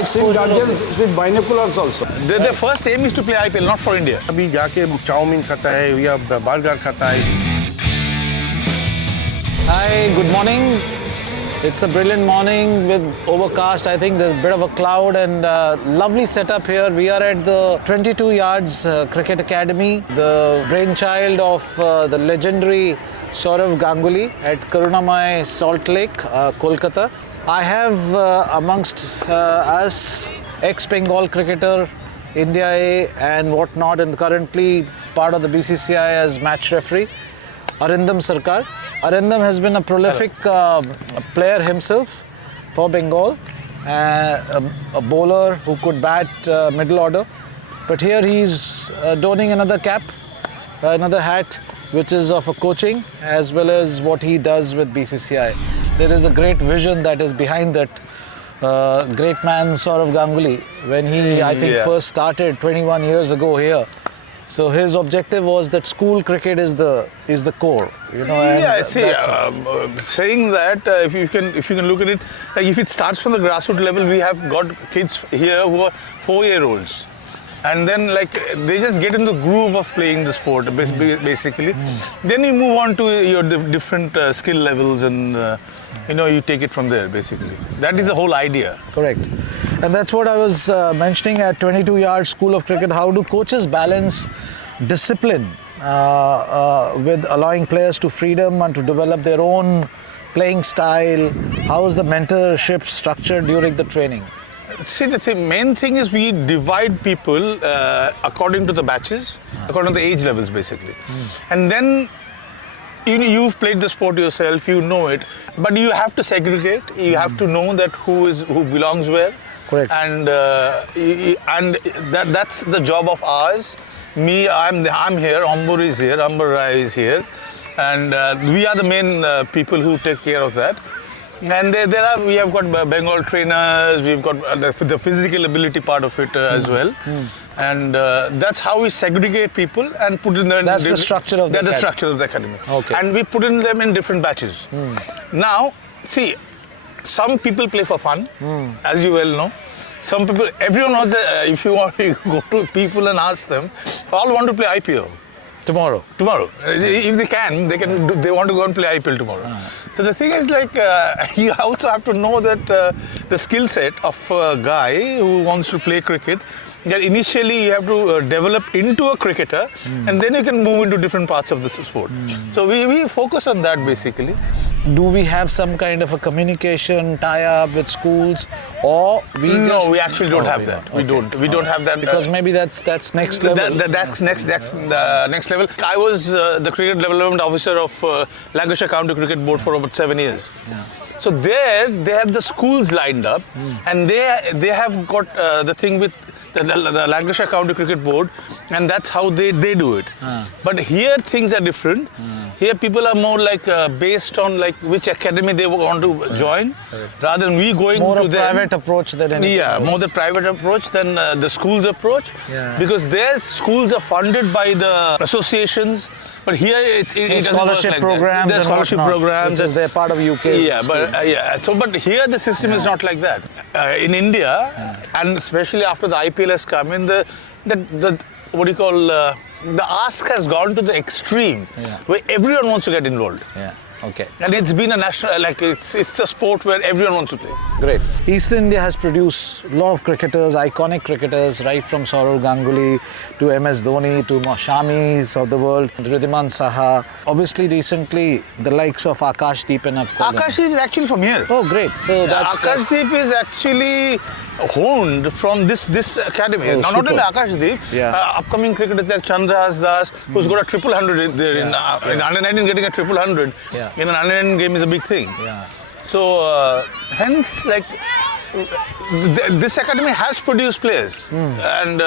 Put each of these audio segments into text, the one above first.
I've seen guardians with binoculars also. Their first aim is to play IPL, not for India. अभी जाके chowmein खाता है या burger खाता है. Hi, good morning. It's a brilliant morning with overcast. I think there's a bit of a cloud and lovely setup here. We are at the 22 Yards Cricket Academy, the brainchild of the legendary Sourav Ganguly at Karunamai Salt Lake, Kolkata. I have amongst us ex-Bengal cricketer, India A and whatnot, and currently part of the BCCI as match referee, Arindam Sarkar. Arindam has been a prolific player himself for Bengal, a bowler who could bat middle order. But here he's donning another cap, another hat, which is of a coaching as well as what he does with BCCI. There is a great vision that is behind that great man Sourav Ganguly when he, I think, first started 21 years ago here. So his objective was that school cricket is the core, you know. Yeah, see, saying that if you can look at it, like if it starts from the grassroots level, we have got kids here who are 4-year-olds, and then like they just get in the groove of playing the sport basically. Then you move on to your different skill levels, and you take it from there basically. That is the whole idea. Correct. And that's what I was mentioning at 22 Yards School of Cricket. How do coaches balance discipline with allowing players to freedom and to develop their own playing style? How is the mentorship structured during the training? See, the main thing is we divide people according to the batches, according to the age levels basically. And then you've played the sport yourself, you know it, but you have to segregate. You have to know that who belongs where. Correct. And that's the job of ours. Me, I'm here. Ambur is here. Amber Rai is here, and we are the main people who take care of that. And we have got Bengal trainers. We've got the physical ability part of it as well. And that's how we segregate people and put in them. That's the structure of the academy. That's the structure of the academy. Okay. And we put in them in different batches. Now, see, some people play for fun, as you well know. Some people, everyone knows that if you want to go to people and ask them, all want to play IPL. Tomorrow. If they want to go and play IPL tomorrow. So the thing is like, you also have to know that the skill set of a guy who wants to play cricket, that initially you have to develop into a cricketer, and then you can move into different parts of the sport. So we focus on that basically. Do we have some kind of a communication tie-up with schools, or we actually don't have that. We don't have that because maybe that's next level. That's next level. I was the cricket development officer of Lancashire County Cricket Board for about 7 years. So there they have the schools lined up, and they have got the thing with the Lancashire County Cricket Board, and that's how they do it. But here things are different. Here people are more like based on like which academy they want to join, rather than we going more to a private approach than anything else. More the private approach than the school's approach, because their schools are funded by the associations. But here it doesn't scholarship work like programs. There's scholarship programs. Because they're part of UK. But here the system is not like that. In India, and especially after the IPL has come in, the ask has gone to the extreme, where everyone wants to get involved. Okay. And it's been a national, like it's a sport where everyone wants to play. Great. East India has produced a lot of cricketers, iconic cricketers, right from Sourav Ganguly to MS Dhoni to Shamis of the world, Riddhiman Saha. Obviously, recently, the likes of Akashdeep and Akashdeep is actually from here. Oh, great. So Akashdeep is actually honed from this academy. Oh, not only Akashdeep, upcoming cricketers like Chandrahas Das, who's got a triple hundred there in under 19, getting a triple hundred in an under 19 game is a big thing. So hence, like this academy has produced players, and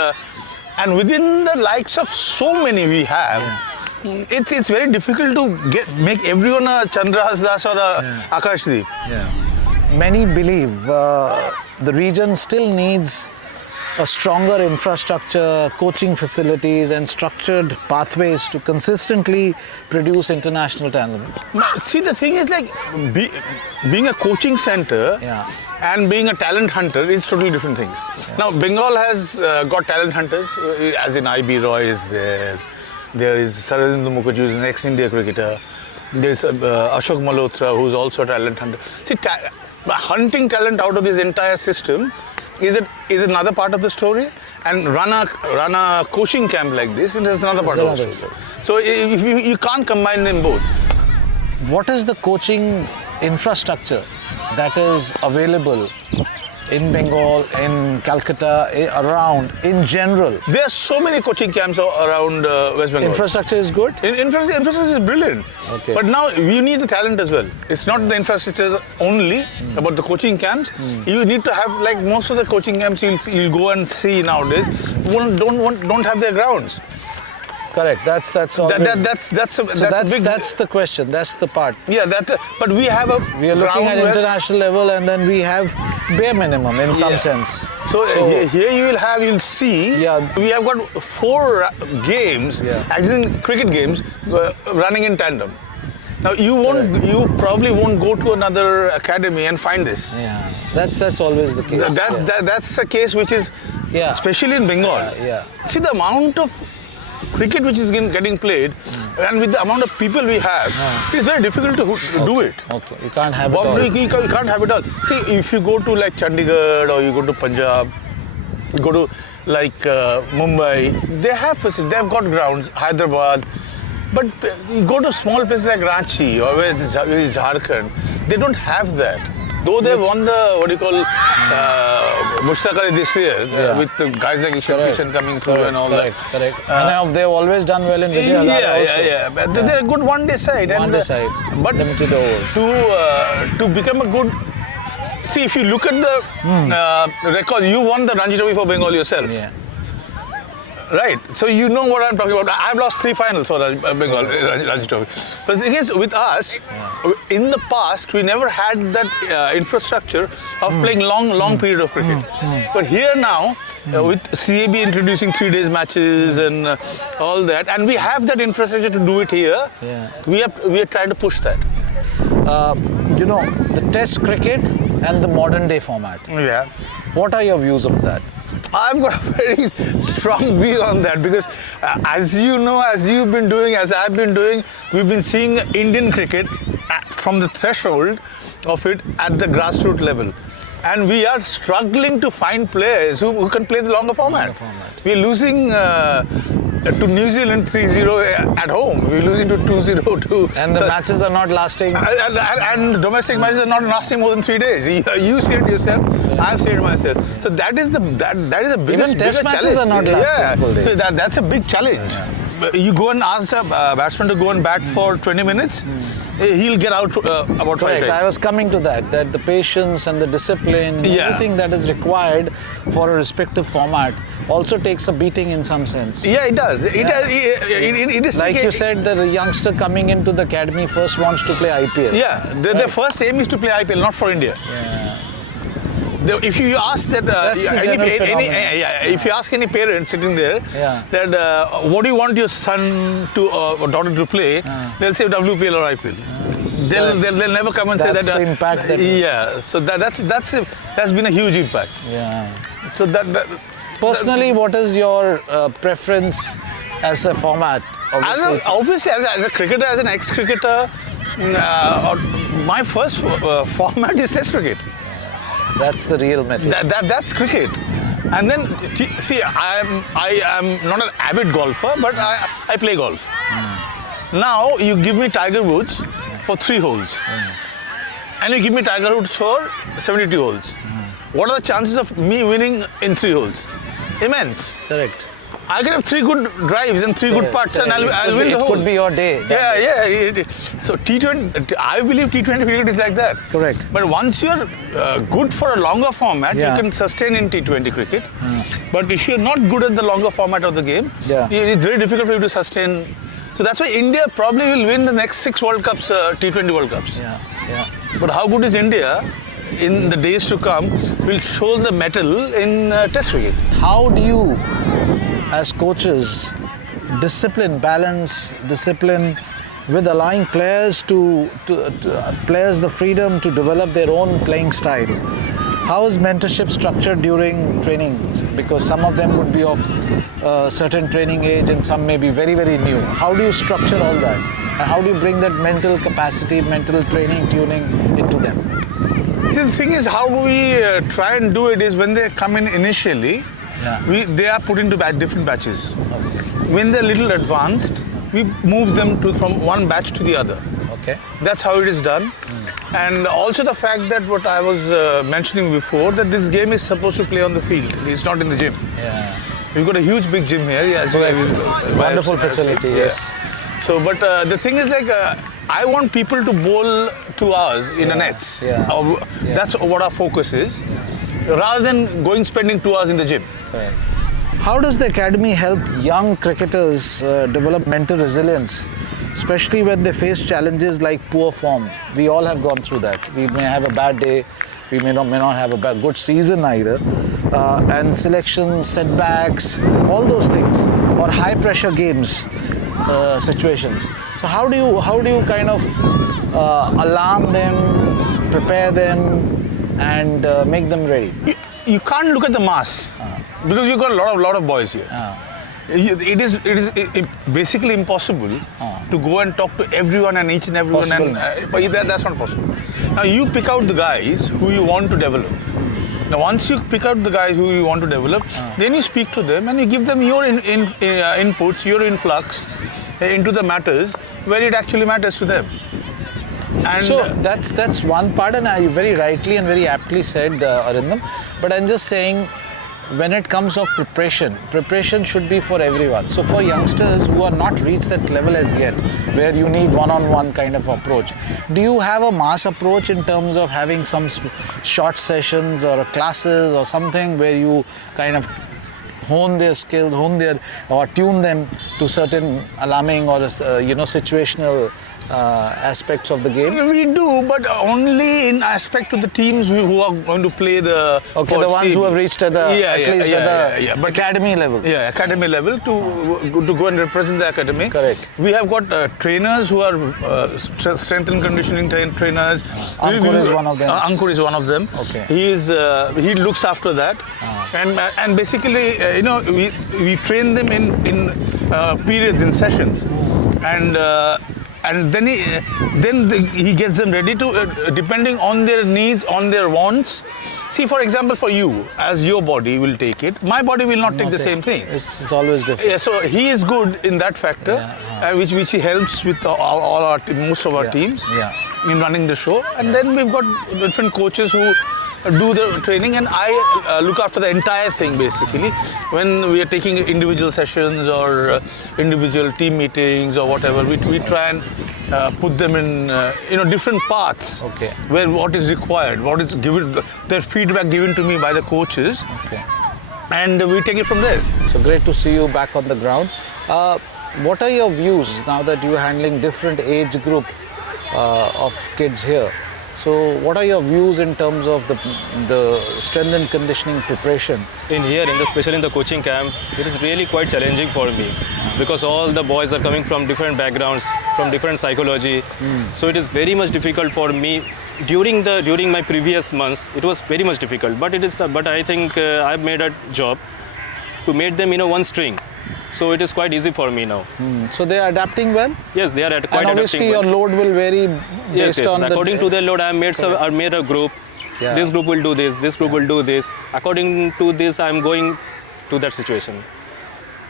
within the likes of so many we have. It's very difficult to make everyone a Chandrahas Das or a Akashdeep. Many believe the region still needs a stronger infrastructure, coaching facilities, and structured pathways to consistently produce international talent. See, the thing is like being a coaching center Yeah. and being a talent hunter is totally different things. Now, Bengal has got talent hunters, as in IB Roy is there. There is Arindam Sarkar, who's an ex-India cricketer. There's Ashok Malhotra, who's also a talent hunter. See, hunting talent out of this entire system is another part of the story, and run a coaching camp like this is another part of the story. So you can't combine them both. What is the coaching infrastructure that is available in Bengal, in Calcutta, around, in general? There are so many coaching camps around West Bengal. Infrastructure is good? Infrastructure is brilliant. Okay. But now we need the talent as well. It's not the infrastructure only about the coaching camps. You need to have, like most of the coaching camps you'll go and see nowadays, don't have their grounds. Correct. That's always, That's the question. That's the part. Yeah, but we have a We are looking ground at international level, and then we have bare minimum in some sense. So here you'll see Yeah. we have got 4 games, Yeah. actually cricket games, running in tandem. Now you probably won't go to another academy and find this. Yeah, that's always the case. That's the case which is, especially in Bengal. Yeah. See the amount of cricket which is getting played, and with the amount of people we have, it's very difficult to do it. Okay, you can't have it all. You can't have it all. See, if you go to like Chandigarh or you go to Punjab, you go to like Mumbai, they have got grounds, Hyderabad. But you go to small places like Ranchi or where is Jharkhand, they don't have that. Though they won the Mushtaq Ali this year with the guys like Ishan Kishan coming through and all that. Correct. And they've always done well in Vijay Hazare also. Yeah. But they're a good one-day side. One-day side. But limited overs. To become a good. See, if you look at the record, you won the Ranji Trophy for Bengal yourself. Yeah. Right, so you know what I'm talking about. I've lost 3 finals for Bengal Ranji Trophy. But the thing is, with us, in the past, we never had that infrastructure of playing long period of cricket. But here now, with CAB introducing 3 days matches and all that, and we have that infrastructure to do it here. Yeah. We are trying to push that. The Test cricket and the modern day format. Yeah. What are your views on that? I've got a very strong view on that because, as you know, as you've been doing, as I've been doing, we've been seeing Indian cricket from the threshold of it at the grassroots level. And we are struggling to find players who can play the longer format. We're losing to New Zealand 3-0 at home. We're losing to 2-0 And the matches are not lasting. And domestic matches are not lasting more than 3 days. You see it yourself. I've seen it myself. So that is the biggest. Even Test matches are not lasting full days. So that's a big challenge. You go and ask a batsman to go and bat for 20 minutes. He'll get out about 5 times. I was coming to that the patience and the discipline and everything that is required for a respective format also takes a beating in some sense. Yeah, it does. It is like you said, the youngster coming into the academy first wants to play IPL. Yeah, their first aim is to play IPL, not for India. Yeah. If you ask that if you ask any parent sitting there that what do you want your son to or daughter to play, they'll say WPL or IPL. They'll never come and say that. That's the impact. So that's been a huge impact. Yeah. So personally, what is your preference as a format? Obviously, as a cricketer, as an ex-cricketer, my first format is Test cricket. That's the real method. That's cricket. And then, see, I am not an avid golfer, but I play golf. Now, you give me Tiger Woods for 3 holes. And you give me Tiger Woods for 72 holes. What are the chances of me winning in 3 holes? Immense. Correct. I can have 3 good drives and 3 good putts and I'll win the hole. It could be your day. Yeah. So T20, I believe T20 cricket is like that. Correct. But once you're good for a longer format, you can sustain in T20 cricket. But if you're not good at the longer format of the game, it's very difficult for you to sustain. So that's why India probably will win the next 6 World Cups, T20 World Cups. Yeah. But how good is India in the days to come will show the mettle in Test cricket. How do you, as coaches, balance discipline with allowing players to players the freedom to develop their own playing style? How is mentorship structured during trainings? Because some of them would be of a certain training age and some may be very, very new. How do you structure all that? And how do you bring that mental capacity, mental training, tuning into them? See, the thing is, how we try and do it is when they come in initially, they are put into different batches. When they're little advanced, we move them from one batch to the other. Okay. That's how it is done. And also the fact that what I was mentioning before, that this game is supposed to play on the field. It's not in the gym. Yeah. We've got a huge big gym here. It's a wonderful facility, yes. So, but the thing is like, I want people to bowl 2 hours in a nets. That's what our focus is. Rather than spending 2 hours in the gym. Right. How does the academy help young cricketers develop mental resilience, especially when they face challenges like poor form? We all have gone through that. We may have a bad day, we may not have a good season either, and selections, setbacks, all those things, or high pressure games, situations. So how do you kind of alarm them, prepare them, and make them ready? You can't look at the mass because you've got a lot of boys here. It is basically impossible to go and talk to everyone and each and everyone, but that's not possible. Now you pick out the guys who you want to develop. Now once you pick out the guys who you want to develop, then you speak to them and you give them your inputs, your influx into the matters where it actually matters to them. And so that's one part, and you very rightly and very aptly said, Arindam. But I'm just saying, when it comes of preparation should be for everyone. So for youngsters who are not reached that level as yet, where you need one-on-one kind of approach, do you have a mass approach in terms of having some short sessions or classes or something where you kind of hone their skills, or tune them to certain alarming or situational aspects of the game? We do, but only in aspect to the teams who are going to play the the ones who have reached at the academy level. Yeah, academy level to go and represent the academy. Correct. We have got trainers who are strength and conditioning trainers. Ankur is one of them. Ankur is one of them. Okay. He looks after that, and basically we train them in periods, in sessions, and then he gets them ready to, depending on their needs, on their wants. See, for example, for you, as your body will take it, my body will not take the same thing. It's always different. Yeah, so he is good in that factor, which he helps with most of our teams in running the show. And then we've got different coaches who do the training, and I look after the entire thing basically. When we are taking individual sessions or individual team meetings or whatever, we try and put them in different paths where what is required, what is given, their feedback given to me by the coaches, and we take it from there. So great to see you back on the ground. What are your views now that you are handling different age group of kids here? So what are your views in terms of the strength and conditioning preparation? Especially in the coaching camp, it is really quite challenging for me because all the boys are coming from different backgrounds, from different psychology. So it is very much difficult for me. During my previous months, it was very much difficult. But I think I've made a job to make them one string. So it is quite easy for me now. So they are adapting well? Yes, they are quite adapting well. And obviously your load will vary based on according to their load, I made a group. This group will do this group will do this. According to this, I am going to that situation.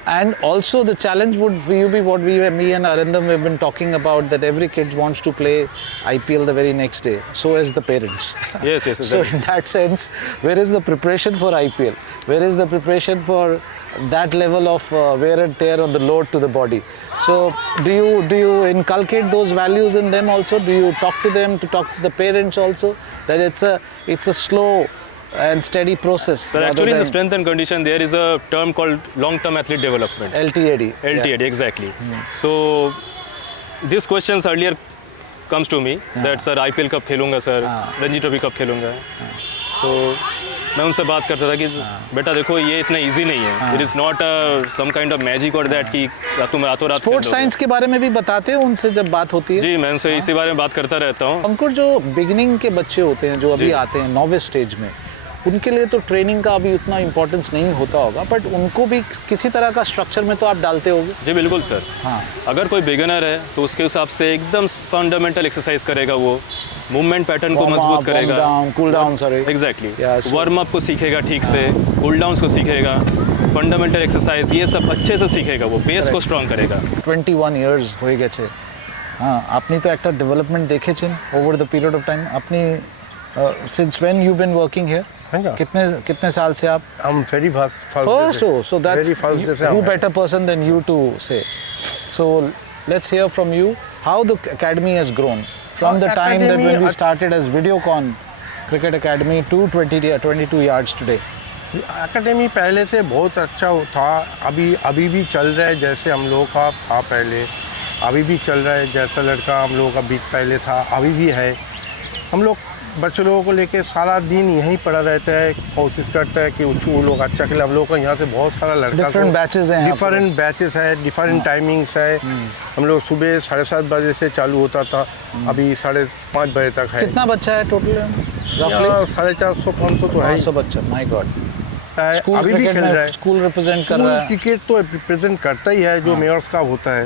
And also the challenge would be what me and Arindam have been talking about, that every kid wants to play IPL the very next day. So as the parents. Yes. So in that sense, where is the preparation for IPL? Where is the preparation for that level of wear and tear on the load to the body? So do you inculcate those values in them also? Do you talk to them, to talk to the parents also, that it's a slow and steady process? So actually in the strength and condition there is a term called long-term athlete development. LTAD. LTAD, exactly. So these questions earlier comes to me that sir IPL कब खेलूंगा sir, Ranji trophy कब खेलूंगा, तो मैं उनसे बात करता था कि बेटा देखो ये इतना इजी नहीं है, it is not some kind of magic और दैट कि तुम रातों रात स्पोर्ट्स साइंस के बारे में भी बताते हो उनसे जब बात होती है? जी मैं उनसे इसी बारे में बात करता रहता हूँ। अंकुर, जो बिगिनिंग के बच्चे होते हैं जो अभी आते हैं नॉविस स्टेज में, उनके लिए तो ट्रेनिंग का अभी उतना इंपॉर्टेंस नहीं होता होगा, बट उनको भी किसी तरह का स्ट्रक्चर में तो आप डालते होगे? जी बिल्कुल सर। हाँ, अगर कोई बिगिनर है तो उसके हिसाब से एकदम फंडामेंटल एक्सरसाइज करेगा, वो मूवमेंट पैटर्न को मजबूत करेगा, cool down, sorry, exactly, warm up को सीखेगा ठीक से, कूल डाउन को सीखेगा, फंडामेंटल एक्सरसाइज ये सब अच्छे से सीखेगा, वो बेस को स्ट्रॉन्ग करेगा। 21 years হয়ে গেছে। हाँ, আপনি তো একটা ডেভেলপমেন্ট দেখেছেন over the period of time. আপনি since when you've been working here? कितने साल से आप? I'm very first so that's very first day से who better person than you to say. So let's hear from you how the academy has grown from the time that when we started as Videocon Cricket Academy to 22 yards today. Academy पहले से बहुत अच्छा था, अभी भी चल रहा है जैसे हम लोगों का था पहले, अभी भी चल रहा है जैसा लड़का हम लोगों का बीच पहले था अभी भी है। हम लोग बच्चे लोगों को लेके सारा दिन यहीं पड़ा रहता है, कोशिश करता है कि वो लोग अच्छा खेले। हम लोग का यहाँ से बहुत सारा लड़का डिफरेंट बैचेस है, डिफरेंट टाइमिंग्स है। हम लोग सुबह 7:30 बजे से चालू होता था, अभी 5:30 बजे तक है। कितना बच्चा है टोटल? 450-500 तो है। 500 बच्चा, माय गॉड। अभी भी खेल रहा है, स्कूल रिप्रेजेंट कर रहा है। क्रिकेट तो रिप्रेजेंट करता ही है, जो मेयर्स का होता है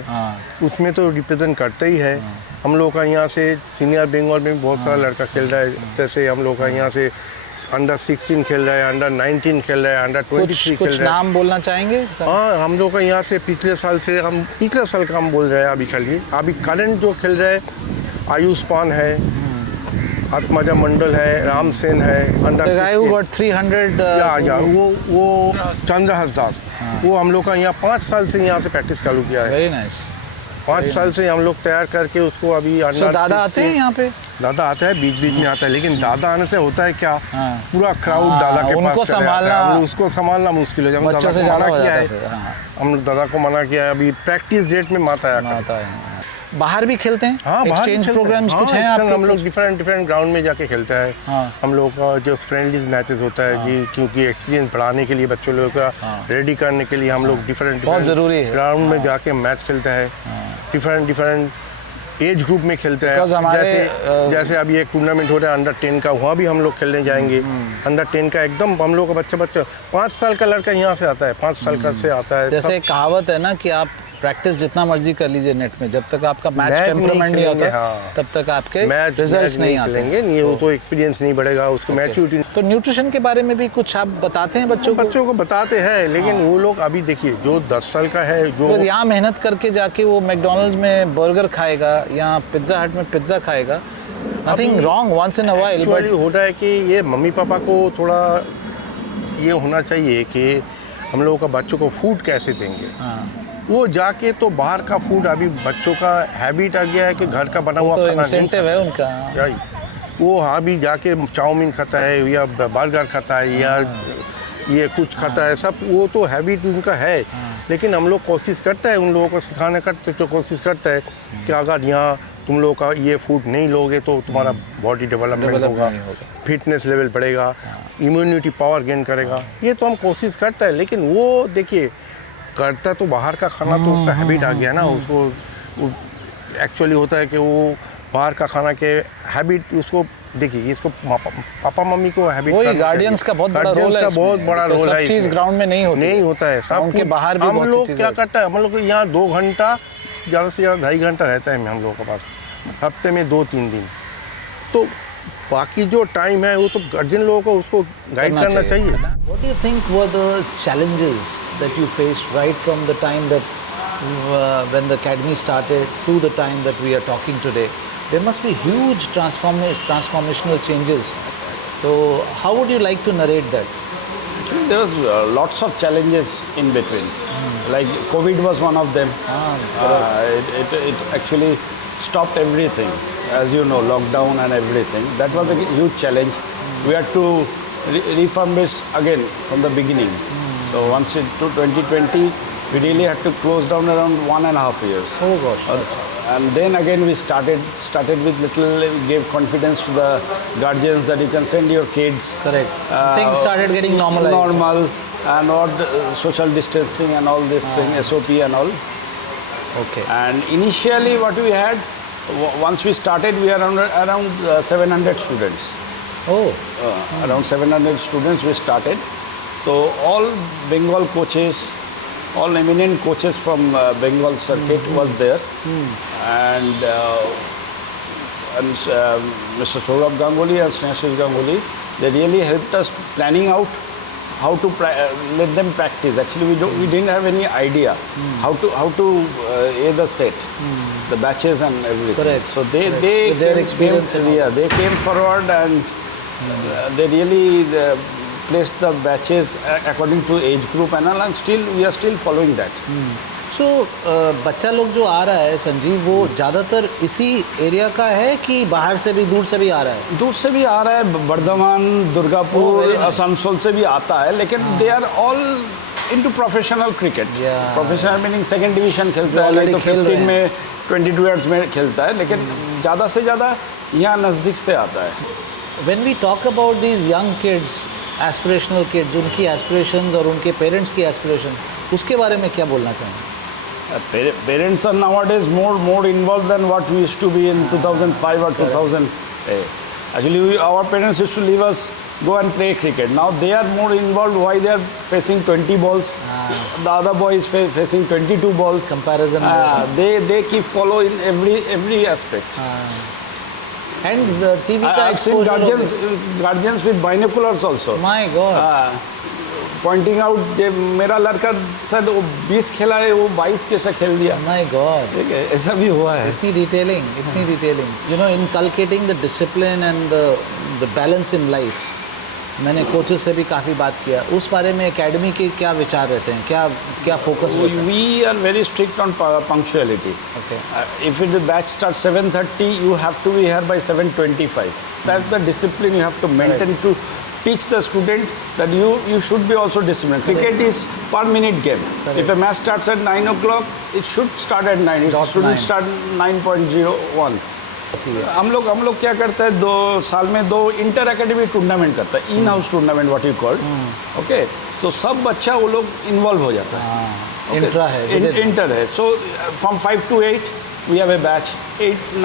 उसमें तो रिप्रेजेंट करता ही है। हम लोग का यहाँ से सीनियर बंगाल में बहुत सारा लड़का खेल रहा है, जैसे हम लोग का यहाँ से अंडर 16 खेल रहा है, अंडर 19 खेल रहा है, अंडर 23 खेल रहा है। कुछ नाम बोलना चाहेंगे? हाँ, हम लोग का यहाँ से पिछले साल का हम बोल रहे हैं। अभी करंट जो खेल रहे हैं आयुष पान है, आत्माजा मंडल है, राम सेन है, अंडर 300 वो चंद्रहास दास, वो हम लोग का यहाँ 5 साल से यहाँ से प्रैक्टिस चालू किया है। Very nice. 5 साल से हम लोग तैयार करके उसको अभी दादा आते हैं यहाँ पे? दादा आता है, बीच में आता है, लेकिन दादा आने से होता है क्या, पूरा क्राउड दादा के पास उसको संभालना मुश्किल हो जाता है। बच्चों से ज़्यादा हो जाता है। हम लोग दादा को मना किया है, अभी प्रैक्टिस डेट में माता है। बाहर भी खेलते हैं? हाँ, एक्सचेंज प्रोग्राम्स कुछ हैं आपके? हम लोग डिफरेंट ग्राउंड में जाके खेलते हैं। हम लोग का जो फ्रेंडलीज मैचेस होता है कि क्योंकि एक्सपीरियंस बढ़ाने के लिए, बच्चों लोगों का रेडी करने के लिए हम लोग डिफरेंट ग्राउंड में जाके मैच खेलते हैं। डिफरेंट एज ग्रुप में खेलते हैं। जैसे अभी एक टूर्नामेंट हो रहा है अंडर 10 का, वहाँ भी हम लोग खेलने जाएंगे। अंडर 10 का एकदम हम लोग का बच्चा 5 साल का लड़का यहाँ से आता है, 5 साल का से आता है। जैसे कहावत है ना कि आप प्रैक्टिस जितना मर्जी कर लीजिए नेट में, जब तक आपका मैच टेम्परामेंट नहीं होता तब तक आपके रिजल्ट्स नहीं आते, वो तो एक्सपीरियंस नहीं बढ़ेगा, उसको मैच्योरिटी। तो न्यूट्रिशन के बारे में भी कुछ आप बताते हैं बच्चों को? बताते हैं, लेकिन वो लोग अभी देखिए जो 10 साल का है, जो यहाँ मेहनत करके जाके वो मैकडॉनल्ड्स में बर्गर खाएगा या पिज्जा हट में पिज्जा खाएगा, nothing wrong once in a while, but हो रहा है कि ये मम्मी पापा को थोड़ा ये होना चाहिए कि हम लोगों का बच्चों को फूड कैसे देंगे। वो जाके तो बाहर का फूड, अभी बच्चों का हैबिट आ गया है कि घर का बना हुआ खाना इंसेंटिव है उनका। वो भी जाके चाउमीन खाता है या बर्गर खाता है या ये कुछ खाता है, सब वो तो हैबिट उनका है। लेकिन हम लोग कोशिश करते हैं उन लोगों को सिखाने का, तो कोशिश करते हैं कि अगर यहाँ तुम लोग का ये फूड नहीं लोगे तो तुम्हारा बॉडी डेवलपमेंट होगा, फिटनेस लेवल बढ़ेगा, इम्यूनिटी पावर गेन करेगा। ये तो हम कोशिश करते हैं, लेकिन वो देखिए करता तो बाहर का खाना तो उसका हैबिट आ गया ना, उसको एक्चुअली होता है कि वो बाहर का खाना के हैबिट उसको देखिए, इसको पापा मम्मी को हैबिट, वही गार्डियंस का बहुत बड़ा रोल है, बहुत बड़ा रोल है। सब चीज ग्राउंड में नहीं होता है, ग्राउंड के बाहर भी हम लोग क्या करता है, हम लोग यहाँ 2 घंटा ज़्यादा से ज़्यादा 2.5 घंटा रहता है हम लोगों के पास, हफ्ते में 2-3 दिन। तो बाकी जो टाइम है वो तो गार्जियन लोगों को उसको गाइड करना चाहिए। What do you think were the challenges that you faced right from the time that when the academy started to the time that we are talking today? There must be huge transformational changes. So how would you like to narrate that? Actually, there was lots of challenges in between. Like COVID was one of them. It actually stopped everything. As you know, lockdown and everything. That was a huge challenge. We had to refurbish again from the beginning. So once into 2020, we really had to close down around 1.5 years. Oh gosh. and then again we started with gave confidence to the guardians that you can send your kids. Correct. Things started getting normalized. Normal and not social distancing and all this thing, SOP and all. Okay. And initially what we had, once we started, we are around 700 students. Oh. Around 700 students we started. So all Bengal coaches, all eminent coaches from Bengal circuit was there. And Mr. Sourav Ganguly and Snehasish Ganguly, they really helped us planning out how to let them practice. Actually, we didn't have any idea how to either set the batches and everything. Correct. So they with their experience they came forward and they really placed the batches according to age group and all, and we are still following that. So बच्चा लोग जो आ रहा है संजीव, वो ज़्यादातर इसी area का है कि बाहर से भी, दूर से भी आ रहा है? दूर से भी आ रहा है, बर्धमान, दुर्गापुर, आसनसोल से भी आता है, लेकिन they are all into professional cricket. Professional meaning second division खेलता है, नहीं तो 15 में 22 इयर्स में खेलता है, लेकिन ज़्यादा से ज़्यादा यहाँ नज़दीक से आता है. When we talk about these young kids, aspirational kids, उनकी aspirations और उनके parents की aspirations, उसके बारे में क्या बोलना चाहेंगे? Parents are nowadays more involved than what we used to be in 2005 or 2000. Actually, our parents used to leave us go and play cricket. Now they are more involved. Why they are facing 20 balls? The other boy is facing 22 balls. Comparison. They keep following every aspect. And the TV I have seen guardians with binoculars also. My God. Pointing out कि मेरा लड़का sir वो 20 खेला है, वो 22 कैसा खेल दिया. My God. ठीक है, ऐसा भी हुआ है. इतनी detailing. You know, inculcating the discipline and the balance in life. मैंने कोचेस से भी काफ़ी बात किया. उस बारे में एकेडमी के क्या विचार रहते हैं? क्या फोकस करते हैं? We are very strict on punctuality. Okay. If the batch starts 7:30, you have to be here by 7:25. That's the discipline you have to maintain to teach the student that you should be also disciplined. Cricket is per minute game. If a match starts at 9 o'clock, it should start at 9. It shouldn't start 9:01. हम लोग क्या करते हैं, 2 साल में 2 inter academy tournament करता है, in house tournament what you call. Okay, तो सब बच्चा वो लोग इन्वॉल्व हो जाता है. इंटर है. So from 5 to 8 we have a batch,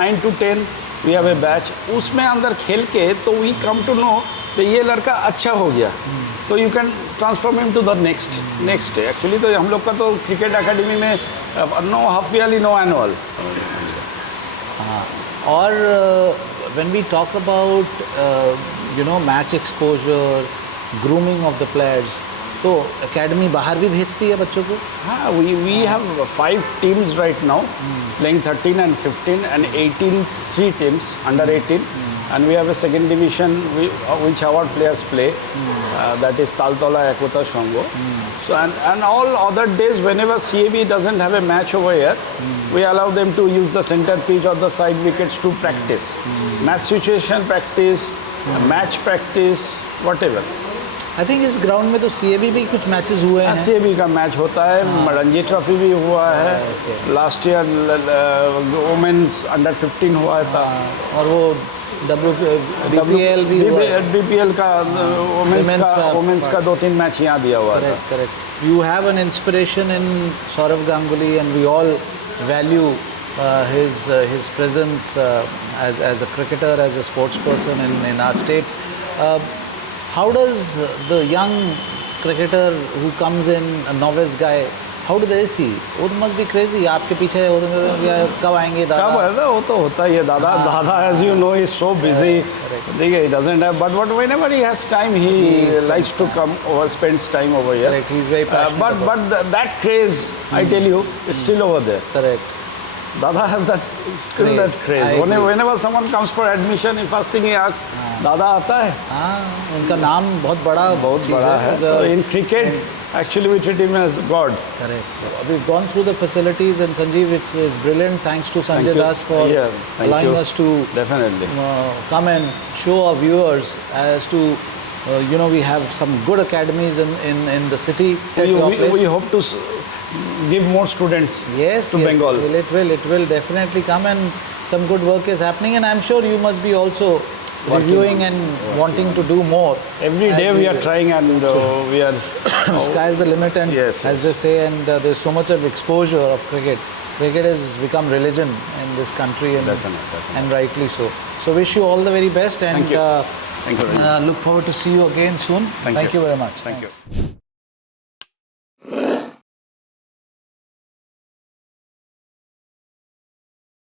9 to 10 we have a batch. उसमें अंदर खेल के तो वी कम टू नो तो ये लड़का अच्छा हो गया, तो you can transform him to the next day. Actually तो हम लोग का तो क्रिकेट एकेडमी में no half yearly, no annual. और when we talk about match exposure, grooming of the players, तो एकेडमी बाहर भी भेजती है बच्चों को? हाँ, we have 5 teams right now playing 13 and 15 and 18, 3 teams under 18, and we have a second division which our players play, that is Taltola, Ekota, Shongo. So and all other days whenever CAB doesn't have a match over here, we allow them to use the center pitch or the side wickets to practice. Match situation practice, match practice, whatever. I think इस ground में तो CAB भी कुछ matches हुए हैं. CAB का match होता है, रणजी ट्रॉफी भी हुआ है, लास्ट ईयर वुमेन्स अंडर 15 हुआ था, और वो BPL भी हुआ है. BPL का वुमेन्स का 2-3 मैच यहाँ दिया हुआ था. Correct. You have an inspiration in Sourav Ganguly, and we all value his presence as a cricketer, as a sports person in our state. How does the young cricketer who comes in, a novice guy, how do they see? वो तो must be crazy. आपके पीछे कब आएंगे दादा? कब है ना, वो तो होता ही है. दादा as you know is so busy. He doesn't have, but whenever he has time, he likes to come over, spends time over here. Correct. He's very passionate. But that craze, I tell you, is still over there. Correct. Dada has that craze. Whenever someone comes for admission, the first thing he asks, दादा आता है? हाँ, उनका नाम बहुत बड़ा है. So in cricket, actually we treat him as God. Correct. We've gone through the facilities, and Sanjeev, it's brilliant. Thanks to Sanjay Das for allowing us to definitely come and show our viewers as to we have some good academies in the city. We hope to give more students Yes, to yes, Bengal. It will definitely come, and some good work is happening, and I'm sure you must be also reviewing and wanting to do more. Every as day we are trying, and we are. Sky's the limit, and Yes, as yes. they say, and there's so much of exposure of cricket. Cricket has become religion in this country, and, Definitely. and rightly so. So wish you all the very best, and Thank you. Thank you very much. look forward to see you again soon. Thank you. you very much. Thank Thanks. you.